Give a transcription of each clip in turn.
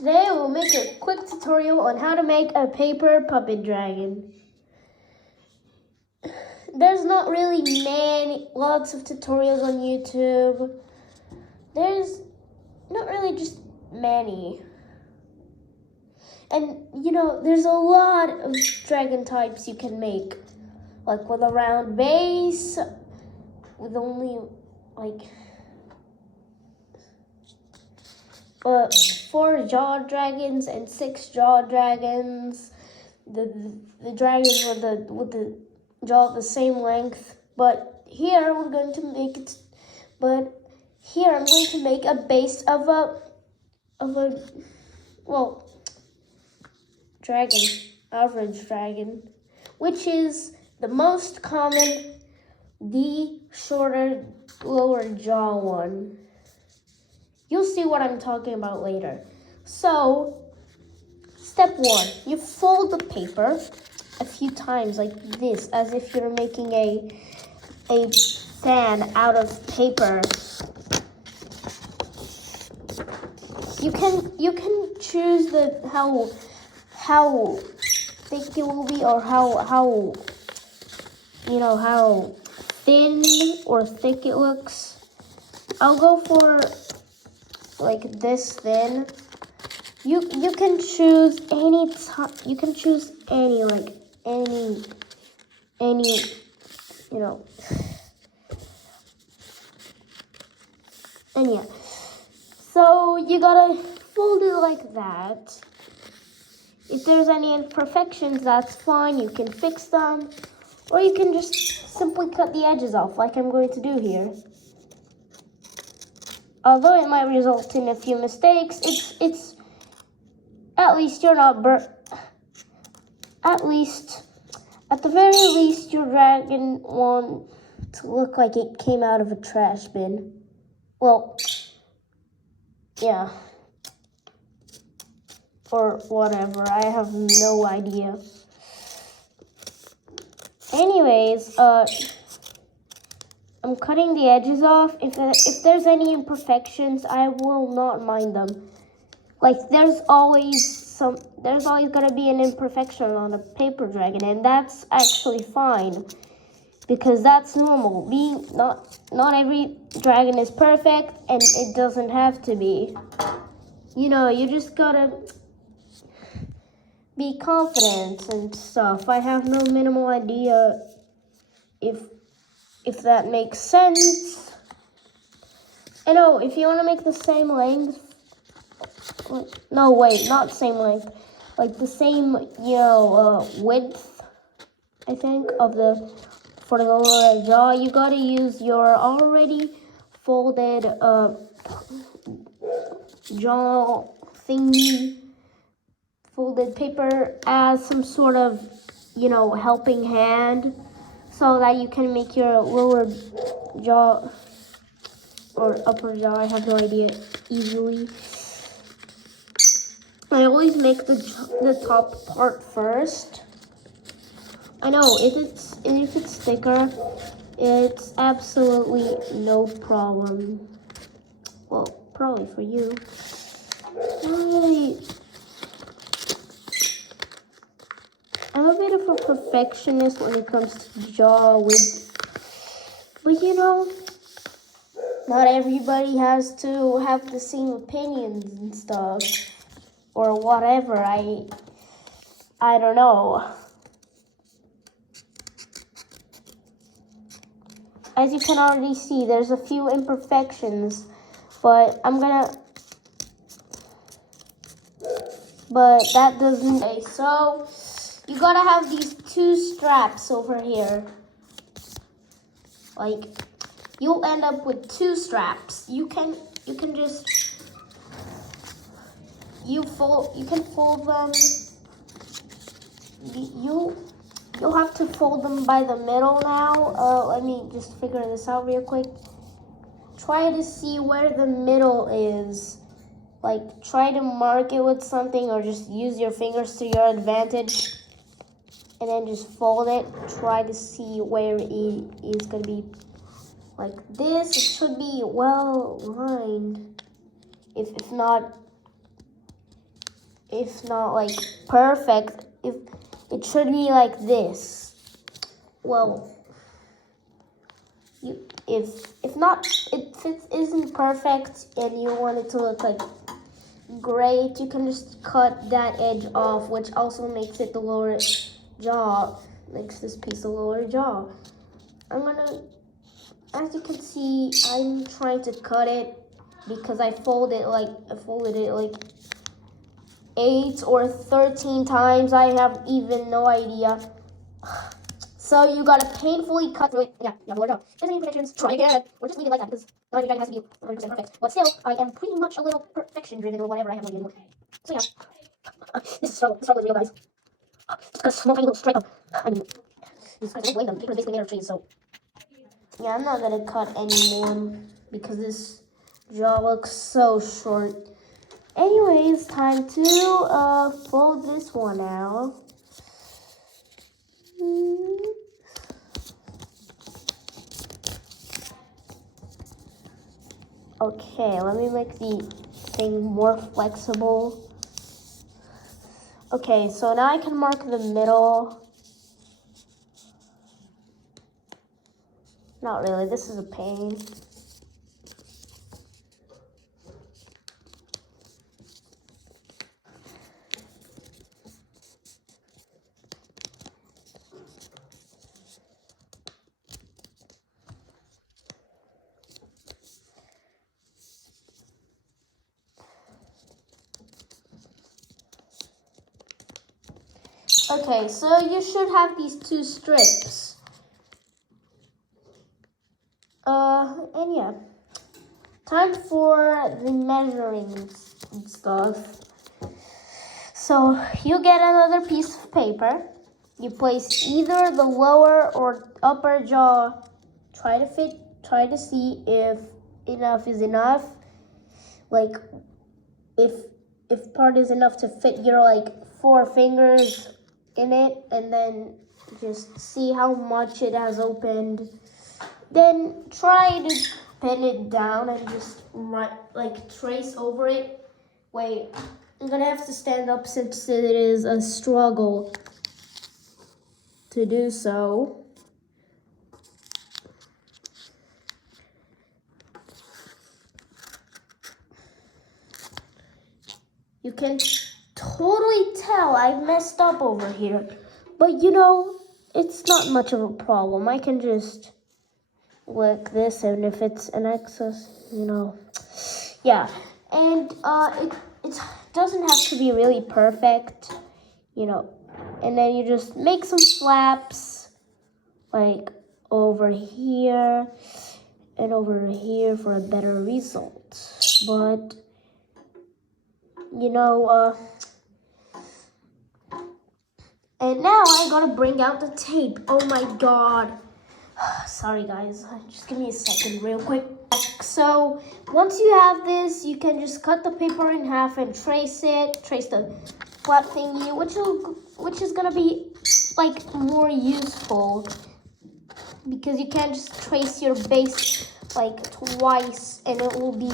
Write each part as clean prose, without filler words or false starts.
Today I will make a quick tutorial on how to make a paper puppet dragon. There's not really lots of tutorials on YouTube. There's not really just many. And there's a lot of dragon types you can make. Like with a round base, with only like 4 jaw dragons and 6 jaw dragons. The dragons with the jaw the same length. But here I'm going to make a base of a dragon, average dragon, which is the most common, the shorter lower jaw one. You'll see what I'm talking about later. So, step 1, you fold the paper a few times like this, as if you're making a fan out of paper. You can choose how thick it will be, or how thin or thick it looks. I'll go for like this thin. You can choose any you can choose any and yeah. So you gotta fold it like that. If there's any imperfections, that's fine. You can fix them, or you can just simply cut the edges off, like I'm going to do here. Although it might result in a few mistakes, it's at least you're not burnt. At the very least, your dragon won't look like it came out of a trash bin. Well, yeah. Or whatever, I have no idea. Anyways, I'm cutting the edges off. If there's any imperfections, I will not mind them. Like there's always gonna be an imperfection on a paper dragon, and that's actually fine, because that's normal. Not every dragon is perfect, and it doesn't have to be. You just gotta be confident and stuff. I have no minimal idea if that makes sense. And if you want to make the same length, no, wait, not same length, like the same, width, I think, for the lower jaw, you gotta use your already folded jaw thingy, folded paper, as some sort of, helping hand, so that you can make your lower jaw or upper jaw, I have no idea, easily. I always make the top part first. I know, if it's thicker, it's absolutely no problem. Well, probably for you. I'm a bit of a perfectionist when it comes to jaw width. But not everybody has to have the same opinions and stuff. Or whatever, I don't know. As you can already see, there's a few imperfections, but that doesn't. Okay, so you gotta have these 2 straps over here. Like, you'll end up with 2 straps. You can just fold them. You'll have to fold them by the middle now. Let me just figure this out real quick. Try to see where the middle is. Like, try to mark it with something, or just use your fingers to your advantage. And then just fold it. Try to see where it is going to be. Like this, it should be well lined. If not, if not like perfect, if it should be like this. Well, if not, if it isn't perfect and you want it to look like great, you can just cut that edge off, which also makes it the lower jaw, makes this piece the lower jaw. As you can see, I'm trying to cut it because I folded it like 8 or 13 times. I have even no idea. So you gotta painfully cut through it. Yeah, lower jaw. If any imperfections, try again. Or just leave it like that because not every dragon has to be 100% perfect. But still, I am pretty much a little perfection driven or whatever I have no idea anymore. So yeah, this is struggle. The struggle is real, guys. Just got a small tiny little stripe of, I mean, these guys don't blame them. Paper is basically made of trees, so. Yeah, I'm not gonna cut anymore because this jaw looks so short. Anyways, time to fold this one out. Okay, let me make the thing more flexible. Okay, so now I can mark the middle. Not really, this is a pain. Okay, so you should have these 2 strips. And yeah, time for the measuring stuff. So you get another piece of paper. You place either the lower or upper jaw. Try to see if enough is enough. Like if part is enough to fit your like 4 fingers in it, and then just see how much it has opened. Then try to pin it down and just trace over it. Wait, I'm gonna have to stand up since it is a struggle to do so. You can totally tell I messed up over here. But you know, it's not much of a problem. I can just like this, and if it's an excess, you know, yeah. And it doesn't have to be really perfect, you know. And then you just make some flaps like over here and over here for a better result. But you know, and now I gotta bring out the tape. Oh my god. Sorry guys, just give me a second real quick. So once you have this, you can just cut the paper in half and trace the flap thingy, which is gonna be like more useful because you can't just trace your base like twice and it will be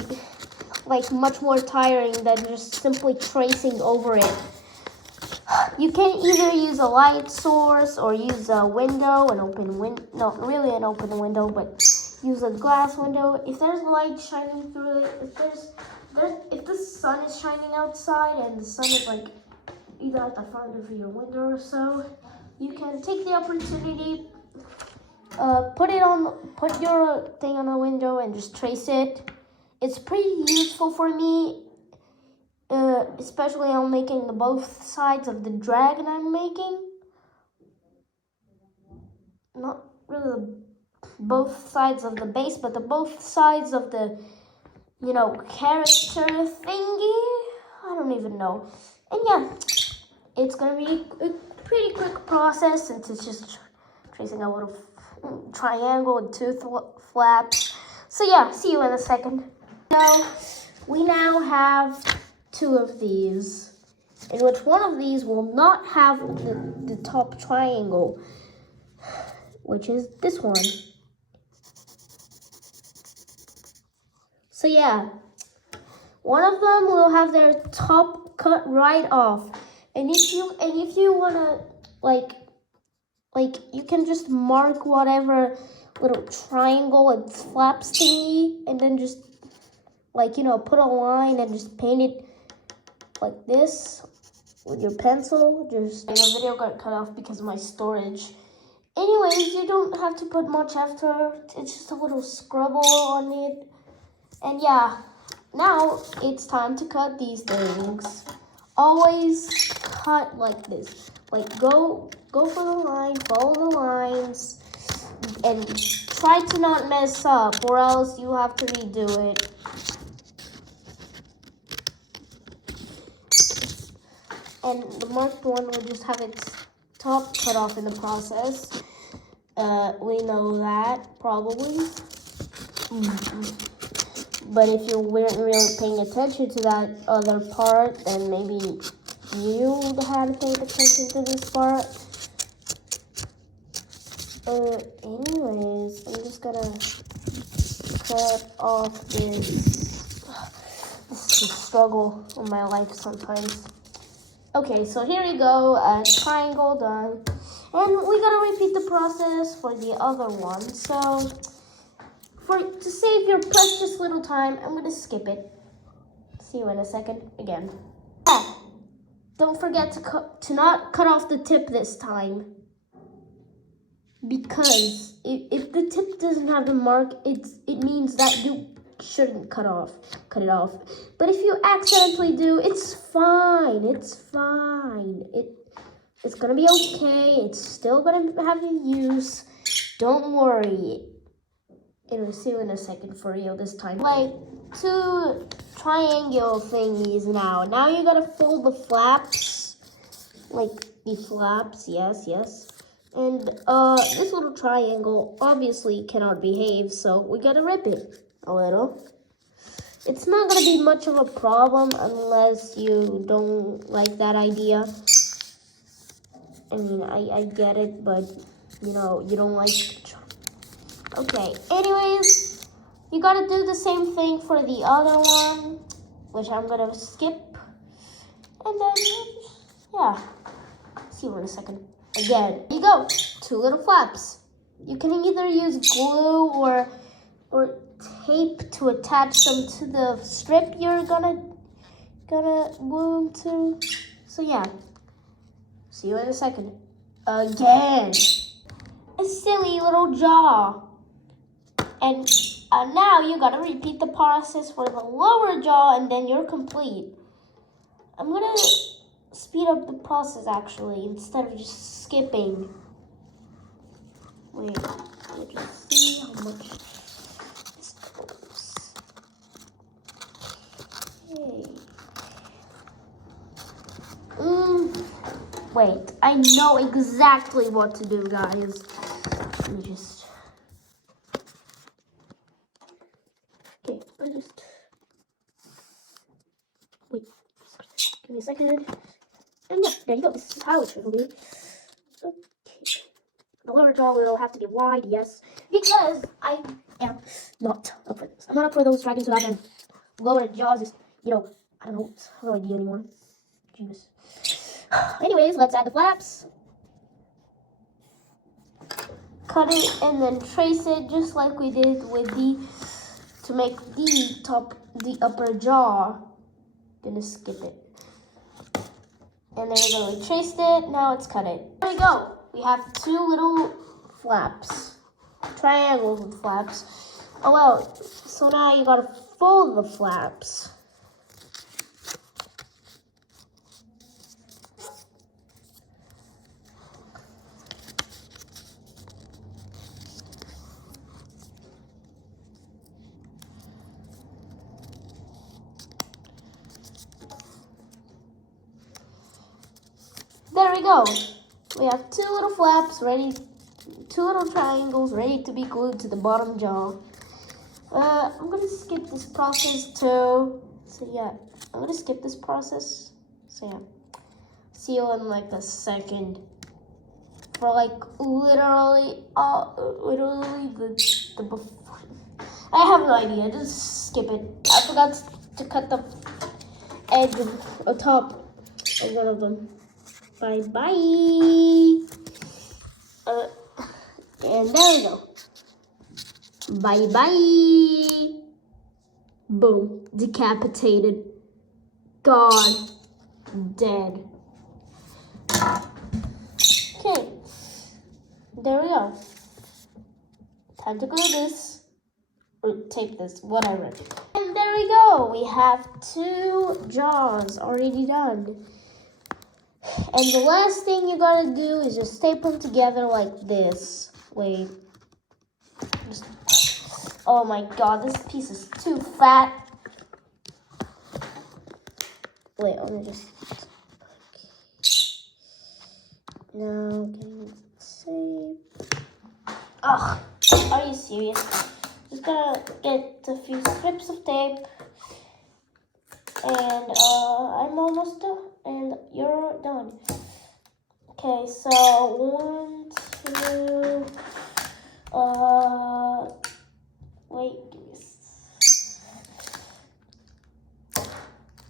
like much more tiring than just simply tracing over it. You can either use a light source or use a window, an open window, not really an open window, but use a glass window. If there's light shining through it, if the sun is shining outside and the sun is like either at the front of your window or so, you can take the opportunity, put your thing on the window and just trace it. It's pretty useful for me. Especially I'm making both sides of the dragon I'm making. Not really both sides of the base, but the both sides of the, you know, character thingy. I don't even know. And yeah, it's gonna be a pretty quick process since it's just tracing a little triangle and 2 flaps. So yeah, see you in a second. So we now have 2 of these, in which one of these will not have the top triangle, which is this one. So yeah, one of them will have their top cut right off. And if you wanna like you can just mark whatever little triangle and flaps thingy, and then just put a line and just paint it like this with your pencil. Just the video got cut off because of my storage. Anyways, you don't have to put much effort. It's just a little scribble on it. And yeah, now it's time to cut these things. Always cut like this. Like go for the line, follow the lines, and try to not mess up, or else you have to redo it. And the marked one will just have its top cut off in the process. We know that, probably. But if you weren't really paying attention to that other part, then maybe you had paid attention to this part. Anyways, I'm just gonna cut off this. This is a struggle in my life sometimes. Okay, so here we go, a triangle done. And we're gonna repeat the process for the other one. So, to save your precious little time, I'm gonna skip it. See you in a second again. Don't forget to not cut off the tip this time. Because if the tip doesn't have the mark, it means that you shouldn't cut it off. But if you accidentally do, it's fine. It's fine. It's gonna be okay. It's still gonna have a use. Don't worry. It'll see you in a second for real this time. Like 2 triangle thingies now. Now you gotta fold the flaps. Like the flaps, yes. And this little triangle obviously cannot behave, so we gotta rip it a little. It's not gonna be much of a problem unless you don't like that idea. I mean, I get it, but you don't like. Okay, anyways, you gotta do the same thing for the other one, which I'm gonna skip. And then, yeah, see you in a second. Again, here you go, 2 little flaps. You can either use glue or tape to attach them to the strip you're gonna glue them to. So yeah, see you in a second. Again, a silly little jaw. And now you gotta repeat the process for the lower jaw, and then you're complete. I'm gonna speed up the process actually, instead of just skipping. Wait, let me just see how much this goes. Okay. Wait, I know exactly what to do, guys. Let me just. Okay, wait. Give me a second. And yeah, there you go. This is how it should be. Okay. The lower jaw will have to be wide, yes. Because I am not up for this. I'm not up for those dragons without their lower jaws. Just, I don't know. It's no idea anymore. Jesus. Anyways, let's add the flaps. Cut it and then trace it just like we did with to make the upper jaw. Gonna skip it. And there we go, we traced it, now let's cut it. There we go, we have 2 little flaps, triangles with flaps. Oh well, so now you gotta fold the flaps. There we go. We have 2 little flaps ready, 2 little triangles ready to be glued to the bottom jaw. I'm gonna skip this process too. So yeah, I'm gonna skip this process. So yeah, see you in like a second. For like literally the before. I have no idea. Just skip it. I forgot to cut the edge of top of one of them. Bye-bye. And there we go. Bye-bye. Boom. Decapitated. Gone. Dead. Okay. There we go. Time to glue this. Or tape this. Whatever. And there we go. We have 2 jaws already done. And the last thing you gotta do is just tape them together like this. Wait. Oh my god, this piece is too fat. Wait, let me just... Now, getting saved. Ugh, are you serious? Just gotta get a few strips of tape. And I'm almost done. And you're done. Okay, so 1, 2, wait, give me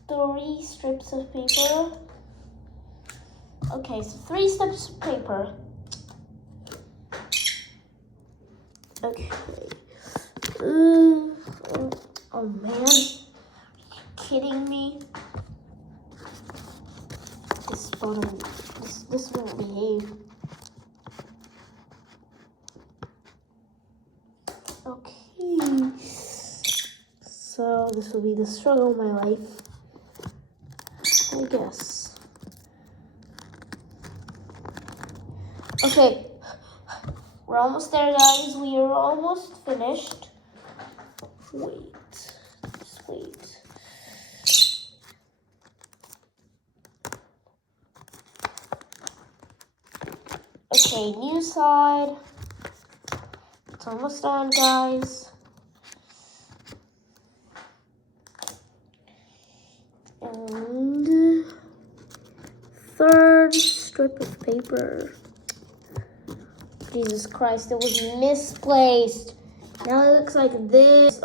3 strips of paper. Okay, so 3 strips of paper. Okay. Oh man, are you kidding me? This won't behave. Okay. So this will be the struggle of my life, I guess. Okay. We're almost there, guys. We are almost finished. Wait. Just wait. Okay, new side. It's almost done, guys. And 3rd strip of paper. Jesus Christ, it was misplaced. Now it looks like this.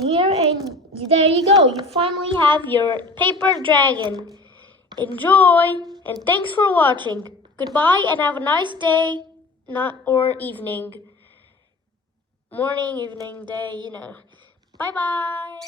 Here, and there you go. You finally have your paper dragon. Enjoy, and thanks for watching. Goodbye, and have a nice day, or evening. Morning, evening, day, you know. Bye-bye.